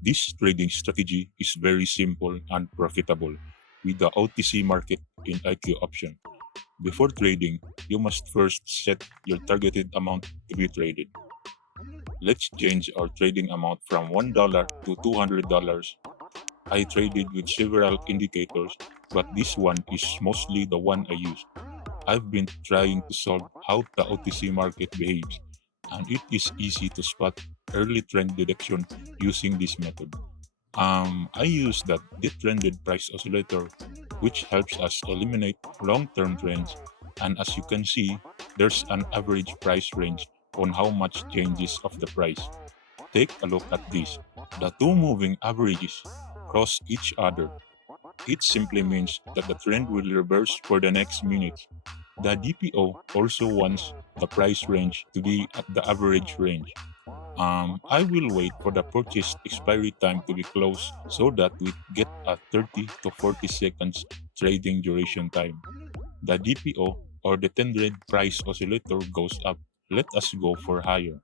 This trading strategy is very simple and profitable with the OTC market in IQ option. Before trading, you must first set your targeted amount to be traded. Let's change our trading amount from $1 to $200. I traded with several indicators, but this one is mostly the one I use. I've been trying to solve how the OTC market behaves, and it is easy to spot early trend detection using this method. I use the Detrended Price Oscillator, which helps us eliminate long-term trends. And as you can see, there's an average price range on how much changes of the price. Take a look at this. The two moving averages cross each other. It simply means that the trend will reverse for the next minute. The DPO also wants the price range to be at the average range. I will wait for the purchase expiry time to be close so that we get a 30 to 40 seconds trading duration time. The DPO or the Detrended Price Oscillator goes up. Let us go for higher.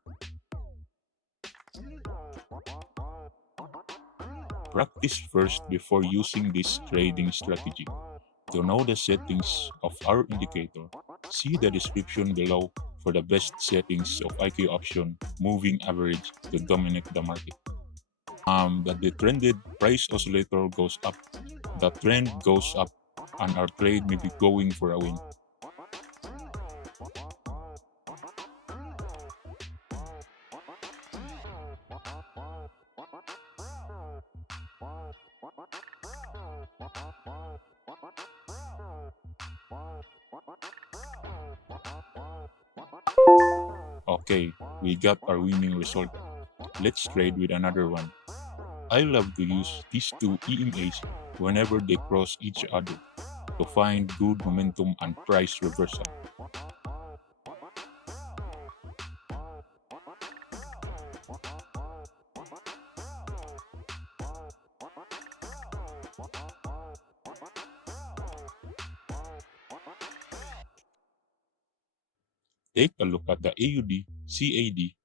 Practice first before using this trading strategy. To know the settings of our indicator, see the description below for the best settings of IQ option moving average to dominate the market. That the trended price oscillator goes up, the trend goes up, and our trade may be going for a win. Okay, we got our winning result. Let's trade with another one. I love to use these two EMAs whenever they cross each other to find good momentum and price reversal. Take a look at the AUD CAD.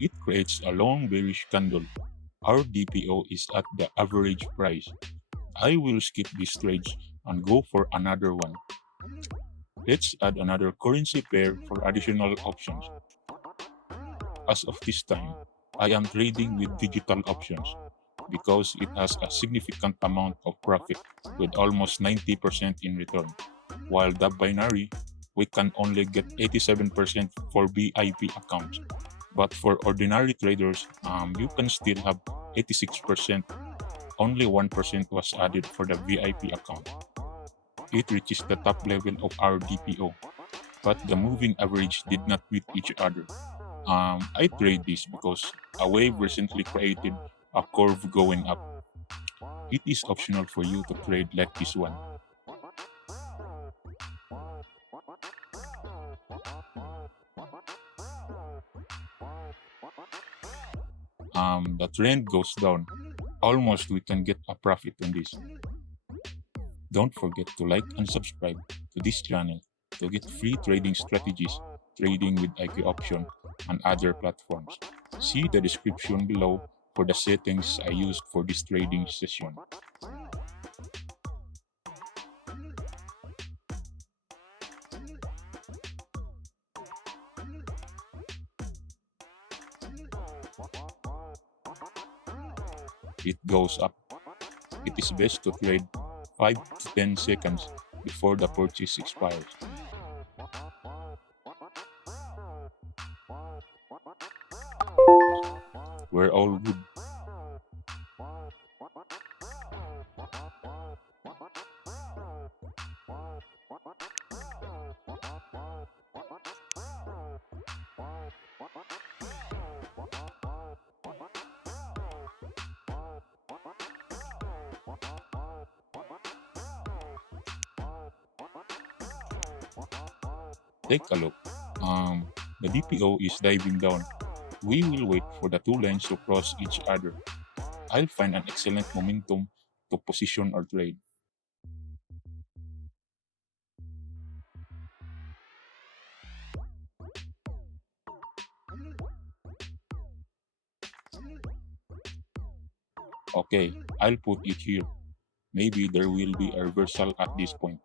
It creates a long bearish candle. Our DPO is at the average price. I will skip these trades and go for another one. Let's add another currency pair for additional options. As of this time, I am trading with digital options because it has a significant amount of profit with almost 90% in return. While the binary, we can only get 87% for VIP accounts. But for ordinary traders, you can still have 86%. Only 1% was added for the VIP account. It reaches the top level of our DPO, but the moving average did not meet each other. I trade this because a wave recently created a curve going up. It is optional for you to trade like this one. The trend goes down. Almost we can get a profit on this. Don't forget to like and subscribe to this channel to get free trading strategies, trading with IQ option, and other platforms. See the description below for the settings I used for this trading session. It goes up. It is best to trade 5 to 10 seconds before the purchase expires. We're all good. Take a look. The DPO is diving down. We will wait for the two lines to cross each other. I'll find an excellent momentum to position our trade. Okay, I'll put it here. Maybe there will be a reversal at this point.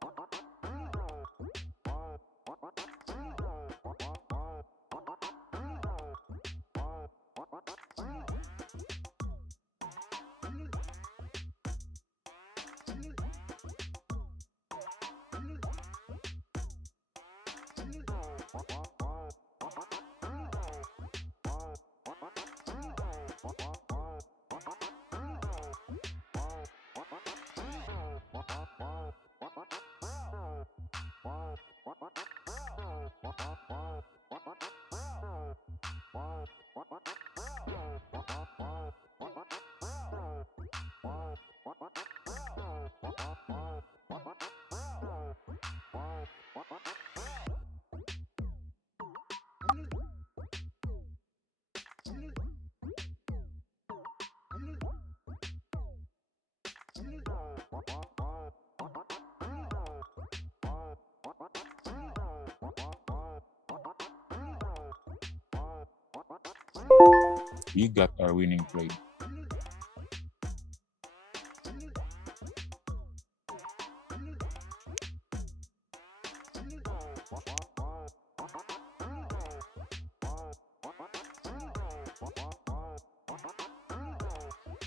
We got our winning trade.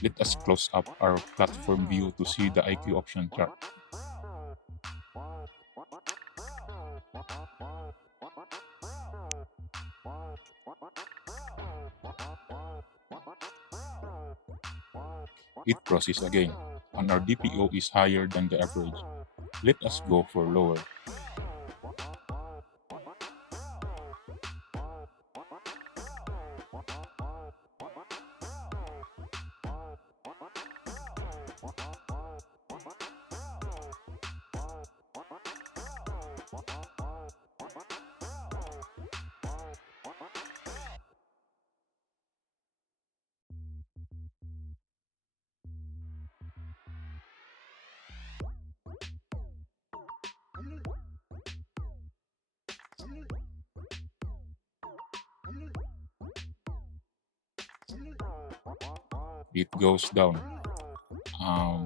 Let us close up our platform view to see the IQ option chart. It crosses again, and our DPO is higher than the average. Let us go for lower. It goes down.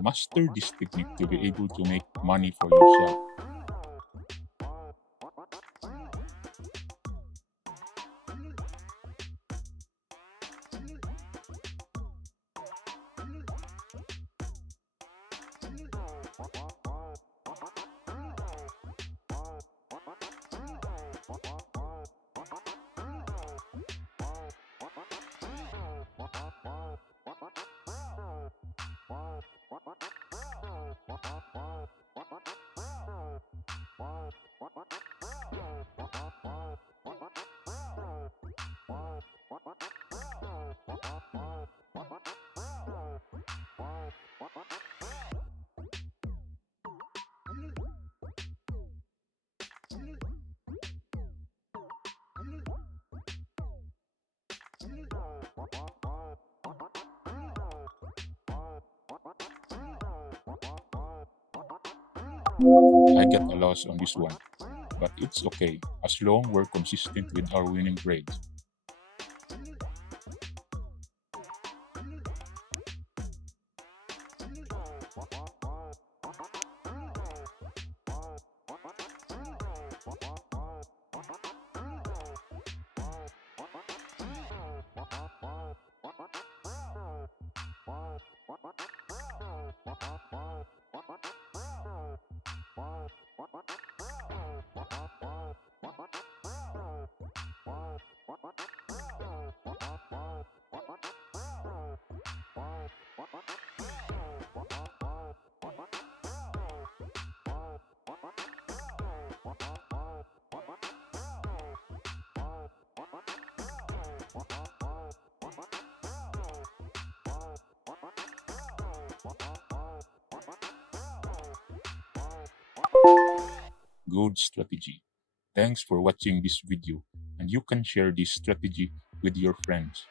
Master this technique to be able to make money for yourself. I get a loss on this one, but it's okay as long we're consistent with our winning trades. Good strategy. Thanks for watching this video, and you can share this strategy with your friends.